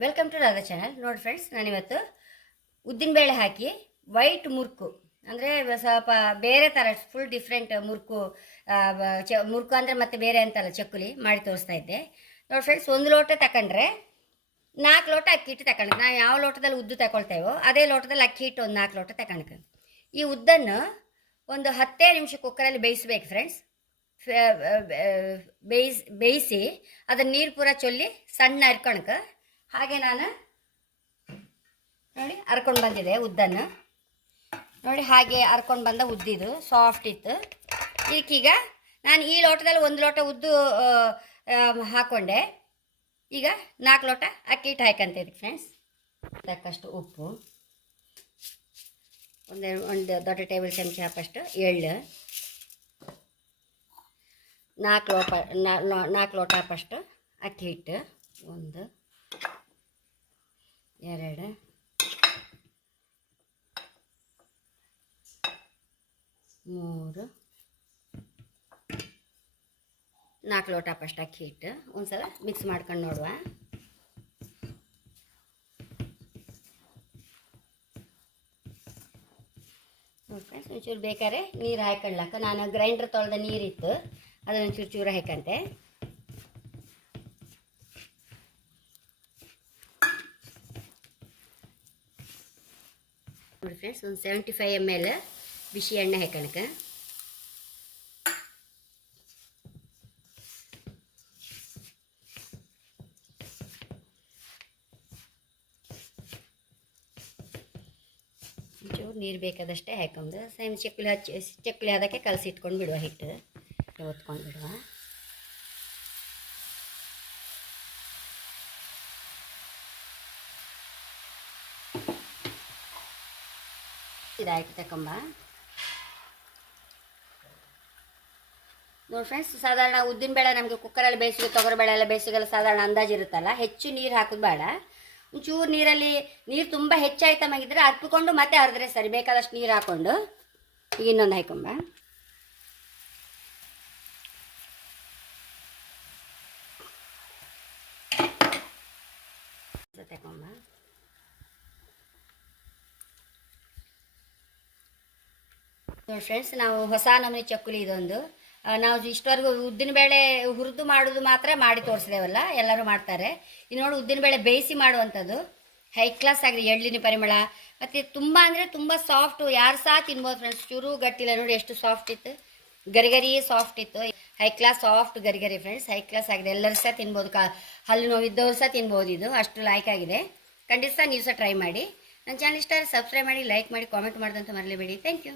Welcome to Radha channel ನೋಡಿ friends ನಾನಿವತ್ತು ಉದ್ದಿನಬೇಳೆ ಹಾಕಿ ವೈಟ್ ಮುರುಕು. ಅಂದರೆ ಸ್ವಲ್ಪ ಬೇರೆ ಥರ ಫುಲ್ ಡಿಫ್ರೆಂಟ್ ಮುರುಕು ಚ, ಮುರುಕು ಅಂದರೆ ಮತ್ತೆ ಬೇರೆ ಅಂತಲ್ಲ, ಚಕ್ಕುಲಿ ಮಾಡಿ ತೋರಿಸ್ತಾ ಇದ್ದೆ. ನೋಡಿ ಫ್ರೆಂಡ್ಸ್ ಒಂದು ಲೋಟ ತಗೊಂಡ್ರೆ ನಾಲ್ಕು ಲೋಟ ಅಕ್ಕಿ ಹಿಟ್ಟು ತಗೊಂಡು ನಾವು ಯಾವ ಲೋಟದಲ್ಲಿ ಉದ್ದು ತಗೊಳ್ತೇವೋ ಅದೇ ಲೋಟದಲ್ಲಿ ಅಕ್ಕಿ ಹಿಟ್ಟು ಒಂದು ನಾಲ್ಕು ಲೋಟ ತಗೊಂಡು ಈ ಉದ್ದನ್ನು ಒಂದು ಹತ್ತೇ ನಿಮಿಷ ಕುಕ್ಕರಲ್ಲಿ ಬೇಯಿಸ್ಬೇಕು ಫ್ರೆಂಡ್ಸ್ ಬೇಯಿಸಿ ಬೇಯಿಸಿ ಅದನ್ನು ನೀರು ಪೂರ ಚೊಲ್ಲಿ ಸಣ್ಣ ಹರ್ಕೊಳಕ ಹಾಗೆ ನಾನು ನೋಡಿ ಹರ್ಕೊಂಡು ಬಂದಿದೆ ಉದ್ದನ್ನು. ನೋಡಿ ಹಾಗೆ ಹರ್ಕೊಂಡು ಬಂದ ಉದ್ದಿದು ಸಾಫ್ಟ್ ಇತ್ತು. ಇದಕ್ಕೀಗ ನಾನು ಈ ಲೋಟದಲ್ಲಿ ಒಂದು ಲೋಟ ಉದ್ದು ಹಾಕ್ಕೊಂಡೆ ಈಗ ನಾಲ್ಕು ಲೋಟ ಅಕ್ಕಿ ಹಿಟ್ಟು ಇದಕ್ಕೆ ಫ್ರೆಂಡ್ಸ್ ಸಾಕಷ್ಟು ಉಪ್ಪು. ಒಂದೆರಡು ಒಂದು ದೊಡ್ಡ ಟೇಬಲ್ ಚಮಚ ಹಾಕಷ್ಟು ಎಳ್ಳು. ನಾಲ್ಕು ಲೋಟ ನಾಲ್ಕು ಲೋಟ ಹಾಕಷ್ಟು ಅಕ್ಕಿ ಹಿಟ್ಟು. ಒಂದು. ಎರಡು. ಮೂರು. ನಾಲ್ಕು ಲೋಟ ಫಸ್ಟ್ ಅಕ್ಕಿ ಹಿಟ್ಟು. ಒಂದ್ಸಲ ಮಿಕ್ಸ್ ಮಾಡ್ಕೊಂಡು ನೋಡುವ. ಒಂಚೂರು ಬೇಕಾದ್ರೆ ನೀರು ಹಾಕೊಳ್ಳಾಕ ನಾನು ಗ್ರೈಂಡರ್ ತೊಳೆದ ನೀರಿತ್ತು. ಅದನ್ನು ಒಂಚೂರು ಚೂರು ಹಾಕಂತೆ. ನೋಡಿ ಫ್ರೆಂಡ್ಸ್ ಒಂದು ಸೆವೆಂಟಿ ಫೈವ್ ಎಂ ಎಲ್ ಬಿಸಿ ಎಣ್ಣೆ ಹಾಕಣಕ ಒಂಚೂರು ನೀರು ಬೇಕಾದಷ್ಟೇ ಹಾಕೊಂಡು ಸೇಮ್ ಚಕ್ಕುಲಿ ಹಚ್ಚಿ ಚಕ್ಕುಲಿ ಅದಕ್ಕೆ ಕಲಸಿಟ್ಕೊಂಡು ಬಿಡುವ ಹಿಟ್ಟು. ಹೊತ್ಕೊಂಡು ಬಿಡುವ. ಇದಾಯ್ತು ತಕೊಂಬ. ನೋಡಿ ಫ್ರೆಂಡ್ಸ್ ಸಾಧಾರಣ ಉದ್ದಿನ ಬೇಳೆ ನಮಗೆ ಕುಕ್ಕರಲ್ಲಿ ಬೇಯಿಸಿಗೆ ತೊಗರಿ ಬೇಳೆ ಎಲ್ಲ ಬೇಯಿಸಿಗೆಲ್ಲ ಸಾಧಾರಣ ಅಂದಾಜು ಇರುತ್ತಲ್ಲ? ಹೆಚ್ಚು ನೀರು ಹಾಕೋದು ಬೇಡ. ಒಂಚೂರು ನೀರಲ್ಲಿ, ನೀರು ತುಂಬ ಹೆಚ್ಚಾಯ್ತಮಾಗಿದ್ರೆ ಅರ್ಪಿಕೊಂಡು ಮತ್ತೆ ಹರಿದ್ರೆ ಸರಿ, ಬೇಕಾದಷ್ಟು ನೀರು ಹಾಕೊಂಡು ಈಗ ಇನ್ನೊಂದು ಹಾಕೊಂಬ ತಕೊಂಬ ನೋಡಿ ಫ್ರೆಂಡ್ಸ್ ನಾವು ಹೊಸ ನಮೂನಿ ಚಕ್ಕುಲಿ ಇದೊಂದು. ನಾವು ಇಷ್ಟವರೆಗೂ ಉದ್ದಿನಬೇಳೆ ಹುರಿದು ಮಾಡೋದು ಮಾತ್ರ ಮಾಡಿ ತೋರಿಸಿದೇವಲ್ಲ, ಎಲ್ಲರೂ ಮಾಡ್ತಾರೆ. ಇದು ನೋಡಿ ಉದ್ದಿನಬೇಳೆ ಬೇಯಿಸಿ ಮಾಡುವಂಥದ್ದು. ಹೈ ಕ್ಲಾಸ್ ಆಗಿದೆ ಎಳ್ಳಿನ ಪರಿಮಳ. ಮತ್ತು ತುಂಬ ಅಂದರೆ ತುಂಬ ಸಾಫ್ಟು ಯಾರು ಸಹ ತಿನ್ಬೋದು ಫ್ರೆಂಡ್ಸ್ ಚೂರು ಗಟ್ಟಿಲ್ಲ ನೋಡಿ ಎಷ್ಟು ಸಾಫ್ಟ್ ಇತ್ತು. ಗರಿಗರಿ ಸಾಫ್ಟ್ ಇತ್ತು. ಹೈ ಕ್ಲಾಸ್ ಸಾಫ್ಟ್ ಗರಿಗರಿ ಫ್ರೆಂಡ್ಸ್ ಹೈ ಕ್ಲಾಸ್ ಆಗಿದೆ. ಎಲ್ಲರೂ ಸಹ ತಿನ್ಬೋದು. ಕಾ, ಹಲ್ಲು ನೋವಿದ್ದವ್ರು ಸಹ ತಿನ್ಬೋದು ಇದು. ಅಷ್ಟು ಲೈಕ್ ಆಗಿದೆ. ಖಂಡಿತ ನೀವು ಸಹ ಟ್ರೈ ಮಾಡಿ. ನನ್ನ ಚಾನಲ್ ಇಷ್ಟ ಸಬ್ಸ್ಕ್ರೈಬ್ ಮಾಡಿ ಲೈಕ್ ಮಾಡಿ ಕಾಮೆಂಟ್ ಮಾಡೋದಂತ ಮರಲೇಬೇಡಿ. Thank you